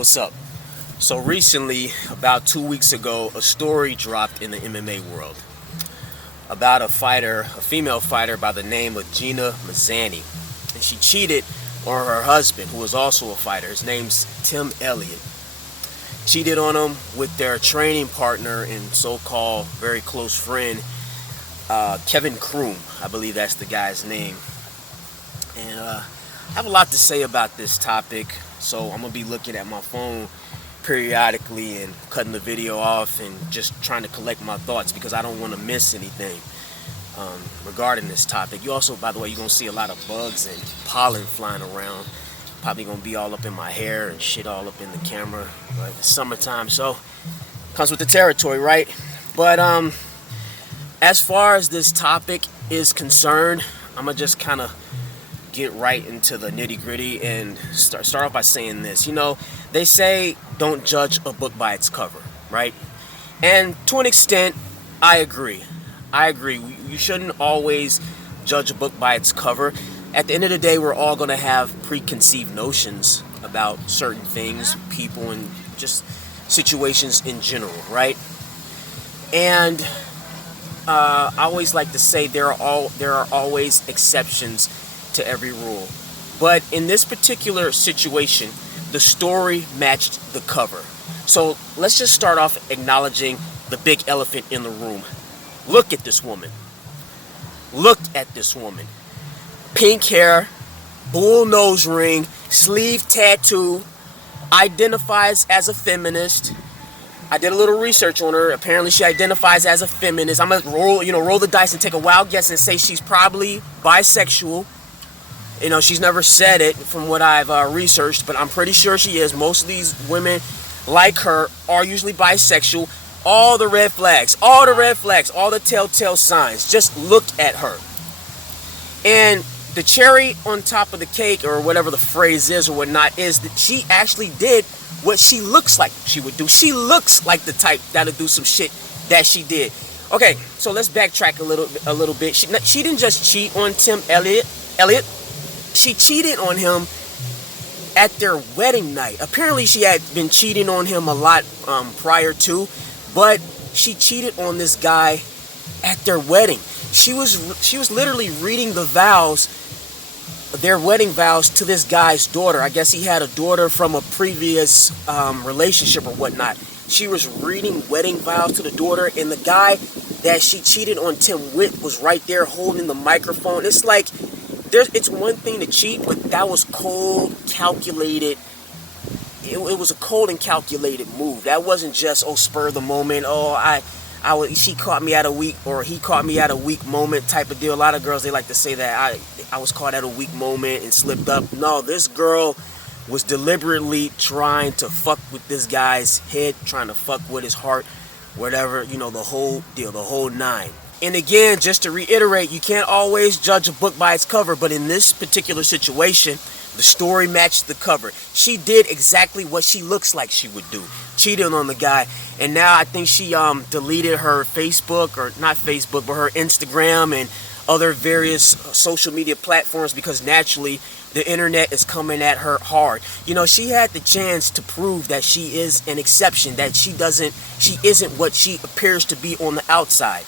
What's up? So recently, about 2 weeks ago, a story dropped in the MMA world about a female fighter by the name of Gina Mazany. And she cheated on her husband, who was also a fighter. His name's Tim Elliott. Cheated on him with their training partner and so-called very close friend, Kevin Kroom. I believe that's the guy's name. And I have a lot to say about this topic, so I'm going to be looking at my phone periodically and cutting the video off and just trying to collect my thoughts because I don't want to miss anything regarding this topic. You also, by the way, you're going to see a lot of bugs and pollen flying around. Probably going to be all up in my hair and shit all up in the camera. But it's summertime, so comes with the territory, right? But as far as this topic is concerned, I'm going to just kind of get right into the nitty-gritty and start off by saying this. You know, they say don't judge a book by its cover, right? And to an extent, I agree. You shouldn't always judge a book by its cover. At the end of the day, we're all going to have preconceived notions about certain things, people, and just situations in general, right? And I always like to say there are always exceptions to every rule. But in this particular situation, the story matched the cover. So let's just start off acknowledging the big elephant in the room. Look at this woman. Pink hair, bull nose ring, sleeve tattoo, identifies as a feminist. I did a little research on her. Apparently she identifies as a feminist. I'm going to roll the dice and take a wild guess and say she's probably bisexual. You know, she's never said it from what I've researched, but I'm pretty sure she is. Most of these women like her are usually bisexual. All the red flags, all the telltale signs. Just look at her. And the cherry on top of the cake, or whatever the phrase is or whatnot, is that she actually did what she looks like she would do. She looks like the type that'll do some shit that she did. Okay, so let's backtrack a little bit. She didn't just cheat on Tim Elliott. She cheated on him at their wedding night. Apparently she had been cheating on him a lot prior to, but she cheated on this guy at their wedding. She was literally reading the vows, their wedding vows, to this guy's daughter. I guess he had a daughter from a previous relationship or whatnot. She was reading wedding vows to the daughter, and the guy that she cheated on Tim with was right there holding the microphone. It's like, it's one thing to cheat, but that was cold, calculated. It was a cold and calculated move. That wasn't just, spur of the moment. She caught me at a weak, or he caught me at a weak moment type of deal. A lot of girls, they like to say that I was caught at a weak moment and slipped up. No, this girl was deliberately trying to fuck with this guy's head, trying to fuck with his heart, whatever, the whole deal, the whole nine. And again, just to reiterate, you can't always judge a book by its cover, but in this particular situation, the story matched the cover. She did exactly what she looks like she would do, cheating on the guy. And now I think she deleted her Facebook, or not Facebook, but her Instagram and other various social media platforms, because naturally the internet is coming at her hard. She had the chance to prove that she is an exception, that she isn't what she appears to be on the outside.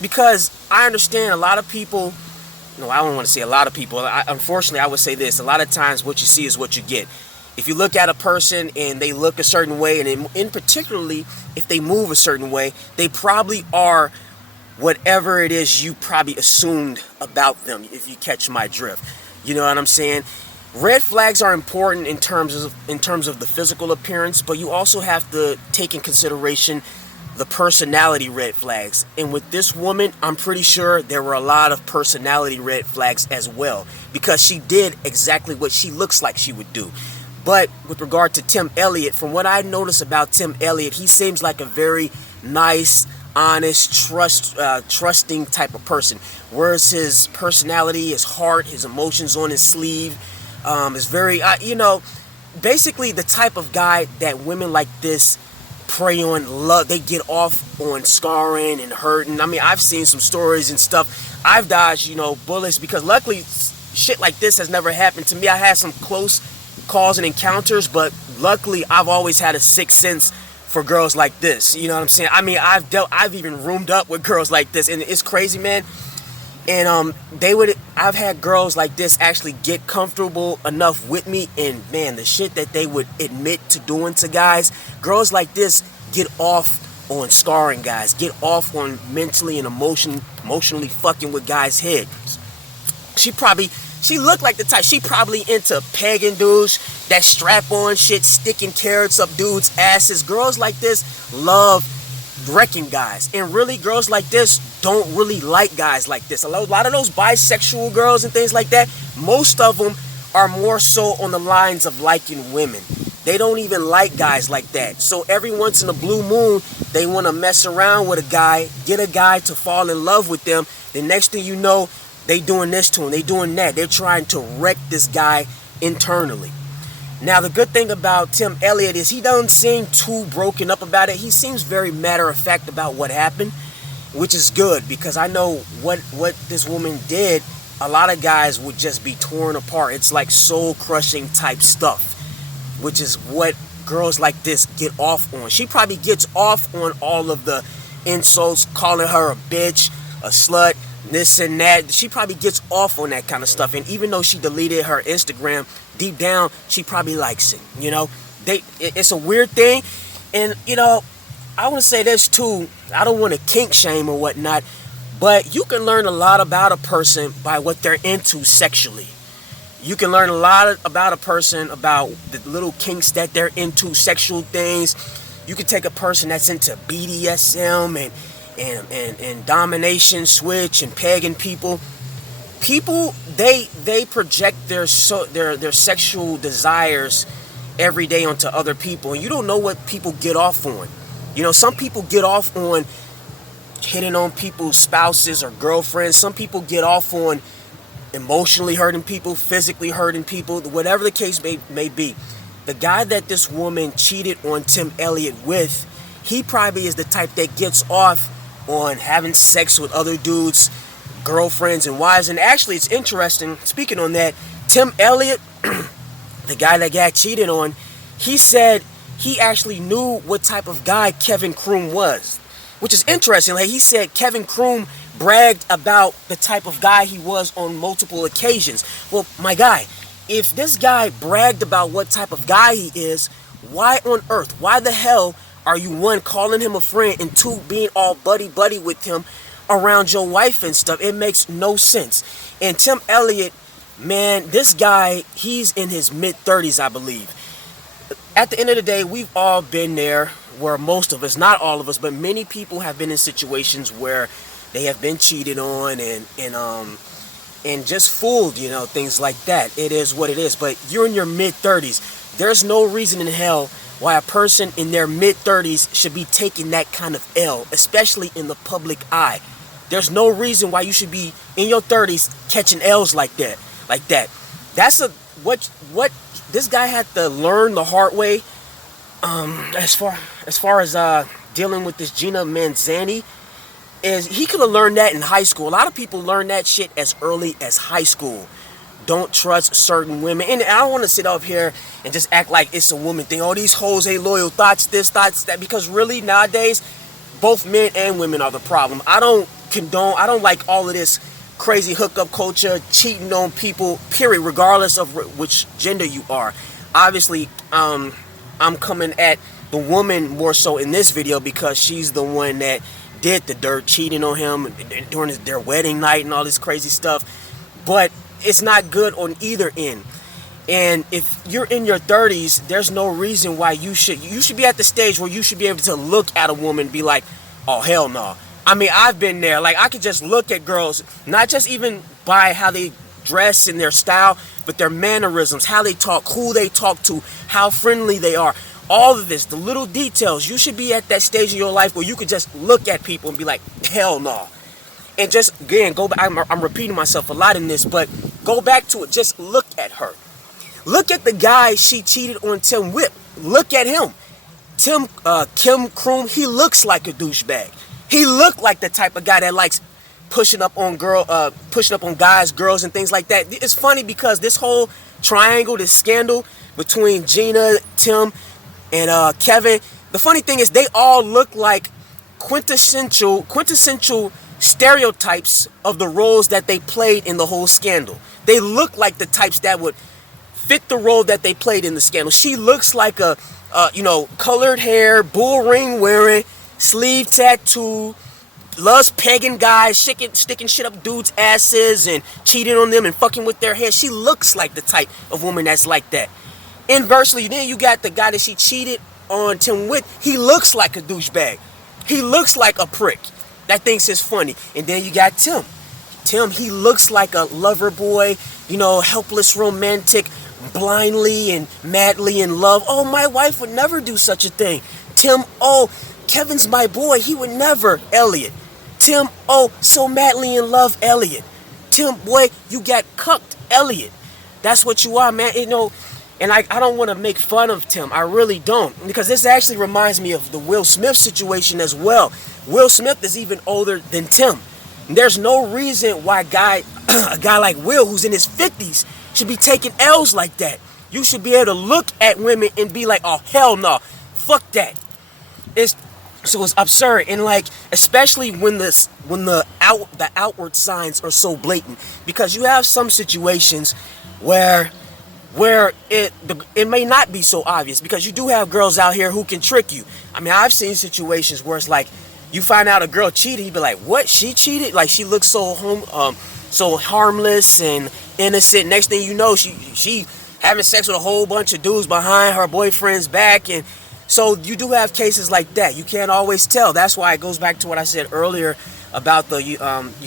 Because I understand a lot of people, I don't want to say a lot of people, unfortunately I would say this, a lot of times what you see is what you get. If you look at a person and they look a certain way, and in particularly if they move a certain way, they probably are whatever it is you probably assumed about them, if you catch my drift. You know what I'm saying? Red flags are important in terms of the physical appearance, but you also have to take in consideration the personality red flags. And with this woman, I'm pretty sure there were a lot of personality red flags as well, because she did exactly what she looks like she would do. But with regard to Tim Elliott, from what I noticed about Tim Elliott, he seems like a very nice, honest, trusting type of person. Whereas his personality, his heart, his emotions on his sleeve is very, basically the type of guy that women like this prey on, love. They get off on scarring and hurting. I mean, I've seen some stories and stuff. I've dodged, bullets, because luckily shit like this has never happened to me. I had some close calls and encounters, but luckily, I've always had a sixth sense for girls like this. You know what I'm saying? I mean, I've even roomed up with girls like this, and it's crazy, man. And I've had girls like this actually get comfortable enough with me, and man, the shit that they would admit to doing to guys, girls like this get off on scarring guys, get off on mentally and emotionally fucking with guys' heads. She looked like the type, she probably into pegging dudes, that strap on shit, sticking carrots up dudes' asses. Girls like this love wrecking guys, and really girls like this don't really like guys like this. A lot of those bisexual girls and things like that, most of them are more so on the lines of liking women. They don't even like guys like that. So every once in a blue moon, they want to mess around with a guy, get a guy to fall in love with them. The next thing you know, they doing this to him, they doing that. They're trying to wreck this guy internally. Now, the good thing about Tim Elliott is he doesn't seem too broken up about it. He seems very matter-of-fact about what happened, which is good, because I know what this woman did, a lot of guys would just be torn apart. It's like soul-crushing type stuff, which is what girls like this get off on. She probably gets off on all of the insults, calling her a bitch, a slut, this and that. She probably gets off on that kind of stuff. And even though she deleted her Instagram, deep down, she probably likes it. You know, it's a weird thing. And, you know, I want to say this too. I don't want to kink shame or whatnot, but you can learn a lot about a person by what they're into sexually. You can learn a lot about a person, about the little kinks that they're into, sexual things. You can take a person that's into BDSM and domination, switch, and pegging people. People, they project their sexual desires every day onto other people, and you don't know what people get off on. You know, some people get off on hitting on people's spouses or girlfriends. Some people get off on emotionally hurting people, physically hurting people, whatever the case may be. The guy that this woman cheated on Tim Elliott with, he probably is the type that gets off on having sex with other dudes, girlfriends and wives. And actually, it's interesting, speaking on that, Tim Elliott, the guy that got cheated on, he said he actually knew what type of guy Kevin Kroom was, which is interesting. Like, he said Kevin Kroom bragged about the type of guy he was on multiple occasions. Well, my guy, if this guy bragged about what type of guy he is, why on earth, why the hell are you, one, calling him a friend, and two, being all buddy-buddy with him around your wife and stuff? It makes no sense. And Tim Elliott, man, this guy, he's in his mid-30s, I believe. At the end of the day, we've all been there, where most of us, not all of us, but many people have been in situations where they have been cheated on and just fooled, you know, things like that. It is what it is. But you're in your mid-30s. There's no reason in hell why a person in their mid-30s should be taking that kind of L, especially in the public eye. There's no reason why you should be in your 30s catching L's like that. That's what this guy had to learn the hard way. As far as dealing with this Gina Mazany, is he could have learned that in high school. A lot of people learn that shit as early as high school. Don't trust certain women. And I don't want to sit up here and just act like it's a woman thing. Oh, these hoes ain't loyal. Thoughts this, thoughts that. Because really, nowadays, both men and women are the problem. I don't like all of this crazy hookup culture, cheating on people, period, regardless of which gender you are. Obviously, I'm coming at the woman more so in this video because she's the one that did the dirt, cheating on him during their wedding night and all this crazy stuff. But it's not good on either end. And if you're in your 30s, there's no reason why you should be at the stage where you should be able to look at a woman and be like, oh, hell no. I mean, I've been there. Like, I could just look at girls, not just even by how they dress and their style, but their mannerisms, how they talk, who they talk to, how friendly they are. All of this, the little details. You should be at that stage in your life where you could just look at people and be like, hell no. And just, again, go back. I'm repeating myself a lot in this, but go back to it. Just look at her. Look at the guy she cheated on Tim with. Look at him. Kim Kroom, he looks like a douchebag. He looked like the type of guy that likes pushing up on guys, girls, and things like that. It's funny because this whole triangle, this scandal, between Gina, Tim, and Kevin. The funny thing is they all look like quintessential stereotypes of the roles that they played in the whole scandal. They look like the types that would fit the role that they played in the scandal. She looks like a colored hair, bull ring wearing, sleeve tattoo, loves pegging guys, sticking shit up dudes' asses and cheating on them and fucking with their hair. She looks like the type of woman that's like that. Inversely, then you got the guy that she cheated on Tim with. He looks like a douchebag. He looks like a prick that thinks it's funny. And then you got Tim. Tim, he looks like a lover boy, helpless romantic, blindly and madly in love. Oh, my wife would never do such a thing. Tim, oh, Kevin's my boy. He would never. Elliot. Tim, oh, so madly in love. Elliot. Tim, boy, you got cucked. Elliot. That's what you are, man. And I don't want to make fun of Tim. I really don't. Because this actually reminds me of the Will Smith situation as well. Will Smith is even older than Tim. There's no reason why a guy like Will, who's in his 50s, should be taking L's like that. You should be able to look at women and be like, oh, hell no. Fuck that. It's absurd. And especially when the outward signs are so blatant. Because you have some situations where it may not be so obvious, because you do have girls out here who can trick you. I mean, I've seen situations where it's like you find out a girl cheated, you be like, what? She cheated? Like, she looks so harmless and innocent. Next thing you know, she having sex with a whole bunch of dudes behind her boyfriend's back. And so you do have cases like that. You can't always tell. That's why it goes back to what I said earlier about the you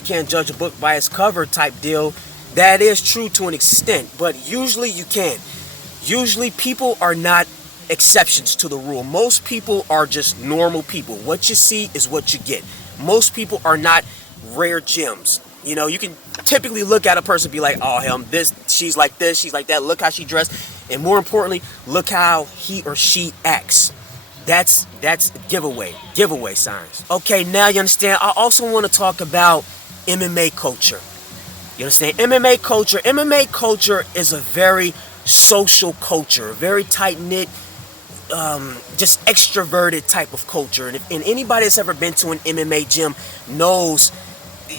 can't judge a book by its cover type deal. That is true to an extent, but usually you can. Usually people are not exceptions to the rule. Most people are just normal people. What you see is what you get. Most people are not rare gems. You can typically look at a person and be like, oh, hell, she's like this, she's like that. Look how she dressed. And more importantly, look how he or she acts. That's giveaway signs. Okay, now you understand. I also want to talk about MMA culture. You understand? MMA culture is a very social culture, a very tight-knit, just extroverted type of culture. And anybody that's ever been to an MMA gym knows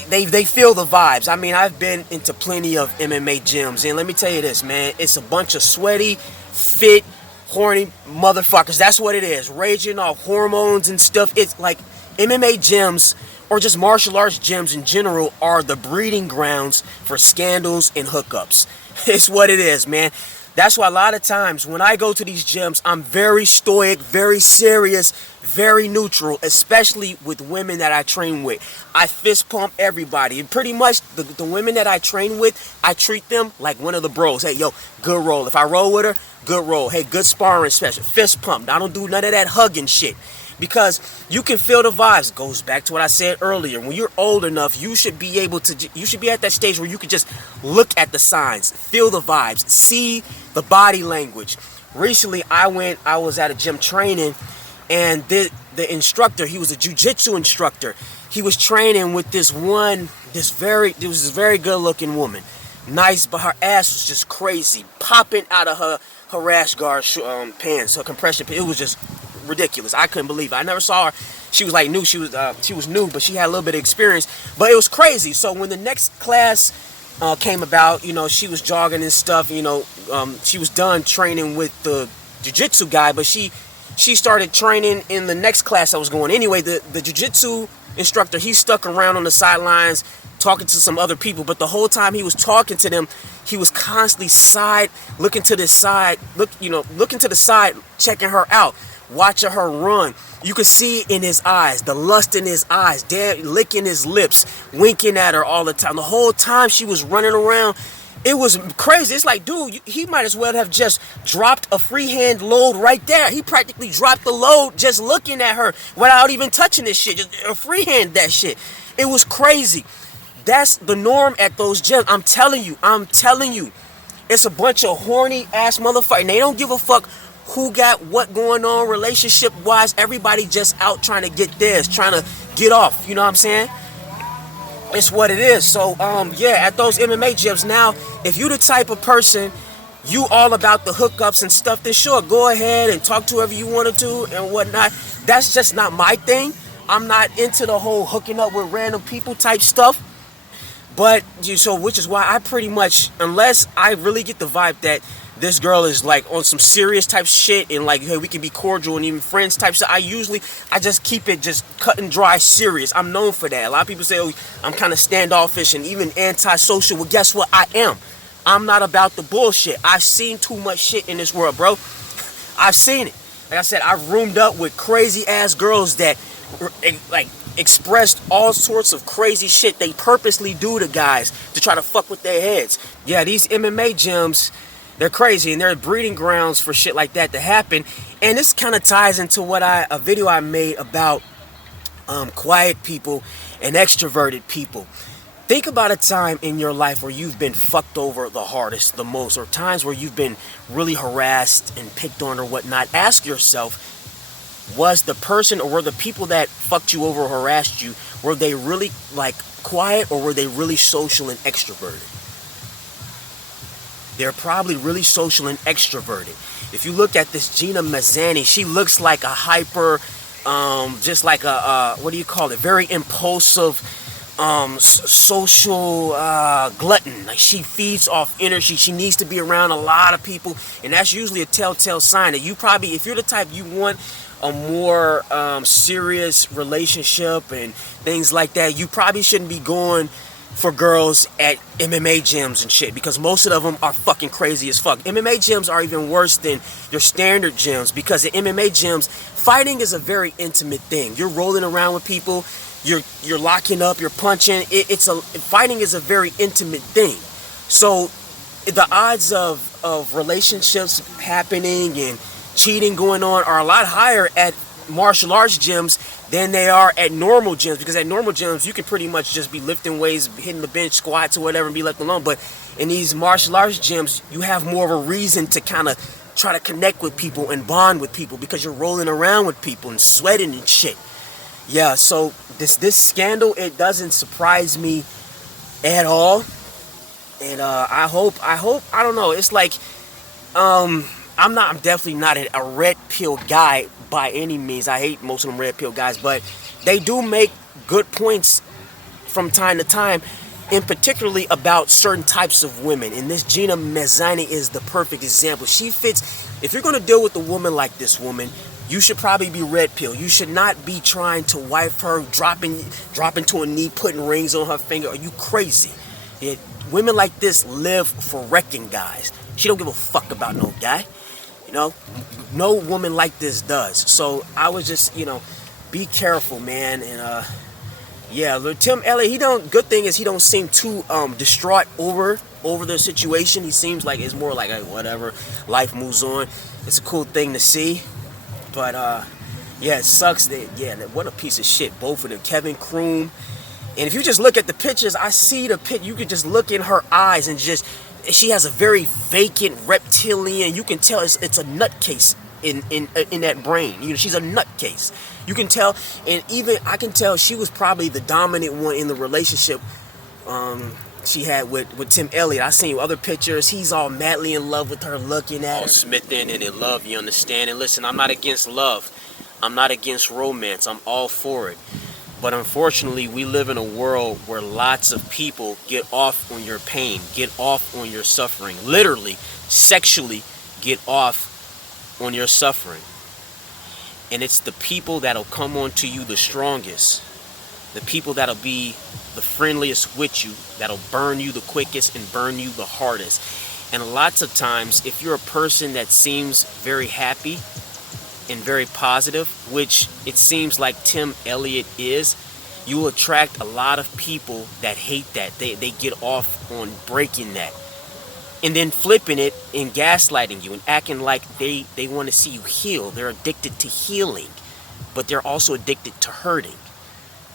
they feel the vibes. I mean, I've been into plenty of MMA gyms, and let me tell you this, man, it's a bunch of sweaty, fit, horny motherfuckers. That's what it is. Raging off hormones and stuff. It's like MMA gyms, or just martial arts gyms in general, are the breeding grounds for scandals and hookups. It's what it is, man. That's why a lot of times when I go to these gyms, I'm very stoic, very serious, very neutral, especially with women that I train with. I fist pump everybody. And pretty much the women that I train with, I treat them like one of the bros. Hey, yo, good roll. If I roll with her, good roll. Hey, good sparring session. Fist pump. I don't do none of that hugging shit. Because you can feel the vibes. It goes back to what I said earlier. When you're old enough, you should be at that stage where you can just look at the signs, feel the vibes, see the body language. Recently, I was at a gym training, and the instructor, he was a jiu-jitsu instructor. He was training with this very good looking woman. Nice, but her ass was just crazy, popping out of her rash guard pants, her compression pants. It was just ridiculous. I couldn't believe it. I never saw her. She was like new. She was new, but she had a little bit of experience. But it was crazy. So when the next class came about, she was jogging and stuff. She was done training with the jiu-jitsu guy, but she started training in the next class I was going. Anyway, the jiu-jitsu instructor, he stuck around on the sidelines talking to some other people, but the whole time he was talking to them, he was constantly looking to the side, checking her out, watching her run. You could see in his eyes, the lust in his eyes, licking his lips, winking at her all the time. The whole time she was running around, it was crazy. It's like, dude, he might as well have just dropped a freehand load right there. He practically dropped the load just looking at her without even touching this shit. Just freehand that shit. It was crazy. That's the norm at those gyms. I'm telling you. It's a bunch of horny ass motherfuckers. And they don't give a fuck who got what going on relationship wise. Everybody just out trying to get theirs, trying to get off. You know what I'm saying? It's what it is. So at those MMA gyms now, if you the type of person you all about the hookups and stuff, then sure, go ahead and talk to whoever you wanted to and whatnot. That's just not my thing. I'm not into the whole hooking up with random people type stuff. But, which is why I pretty much, unless I really get the vibe that this girl is like on some serious type shit and like, hey, we can be cordial and even friends type stuff, I just keep it just cut and dry serious. I'm known for that. A lot of people say, oh, I'm kind of standoffish and even antisocial. Well, guess what? I am. I'm not about the bullshit. I've seen too much shit in this world, bro. I've seen it. Like I said, I've roomed up with crazy ass girls that like expressed all sorts of crazy shit they purposely do to guys to try to fuck with their heads. Yeah, these MMA gyms, they're crazy and they're breeding grounds for shit like that to happen. And this kind of ties into a video I made about quiet people and extroverted people. Think about a time in your life where you've been fucked over the hardest, the most, or times where you've been really harassed and picked on or whatnot. Ask yourself, was the person or were the people that fucked you over or harassed you, were they really like quiet or were they really social and extroverted? They're probably really social and extroverted. If you look at this Gina Mazany, she looks like a hyper, just like a, what do you call it? Very impulsive, social glutton. Like she feeds off energy. She needs to be around a lot of people. And that's usually a telltale sign that you probably, if you're the type you want a more serious relationship and things like that, you probably shouldn't be going for girls at MMA gyms and shit, because most of them are fucking crazy as fuck. MMA gyms are even worse than your standard gyms, because at MMA gyms, fighting is a very intimate thing. You're rolling around with people, you're locking up, you're punching. Fighting is a very intimate thing. So the odds of relationships happening and cheating going on are a lot higher at martial arts gyms than they are at normal gyms, because at normal gyms you can pretty much just be lifting weights, hitting the bench, squats or whatever and be left alone. But in these martial arts gyms, you have more of a reason to kind of try to connect with people and bond with people, because you're rolling around with people and sweating and shit. Yeah, so this scandal, it doesn't surprise me at all. And I hope, I don't know, it's like, I'm definitely not a red pill guy by any means. I hate most of them red pill guys, but they do make good points from time to time, and particularly about certain types of women. And this Gina Mazany is the perfect example. She fits. If you're going to deal with a woman like this woman, you should probably be red pill. You should not be trying to wife her, dropping to a knee, putting rings on her finger. Are you crazy? Yeah, women like this live for wrecking guys. She don't give a fuck about no guy. You know, no woman like this does. So I was just, be careful, man. And yeah, Tim Elliott, good thing is he don't seem too distraught over the situation. He seems like it's more like, hey, whatever, life moves on. It's a cool thing to see. But yeah, it sucks that, what a piece of shit, both of them, Kevin Kroom. And if you just look at the pictures, I see the pit. You could just look in her eyes and she has a very vacant reptilian. You can tell it's a nutcase in that brain. She's a nutcase. You can tell, and even I can tell she was probably the dominant one in the relationship she had with Tim Elliott. I seen other pictures. He's all madly in love with her, looking at her, smitten and in love. You understand? And listen, I'm not against love. I'm not against romance. I'm all for it. But unfortunately, we live in a world where lots of people get off on your pain, get off on your suffering. Literally, sexually get off on your suffering. And it's the people that'll come on to you the strongest. The people that'll be the friendliest with you, that'll burn you the quickest and burn you the hardest. And lots of times, if you're a person that seems very happy and very positive, which it seems like Tim Elliott is, you will attract a lot of people that hate that. They get off on breaking that. And then flipping it and gaslighting you and acting like they want to see you heal. They're addicted to healing, but they're also addicted to hurting.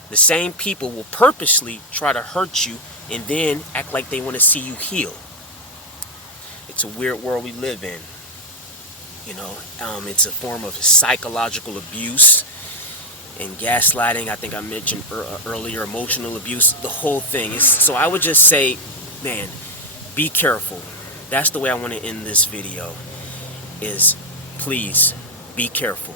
The same people will purposely try to hurt you and then act like they want to see you heal. It's a weird world we live in. It's a form of psychological abuse and gaslighting. I think I mentioned earlier, emotional abuse, the whole thing. So I would just say, man, be careful. That's the way I want to end this video, is please be careful.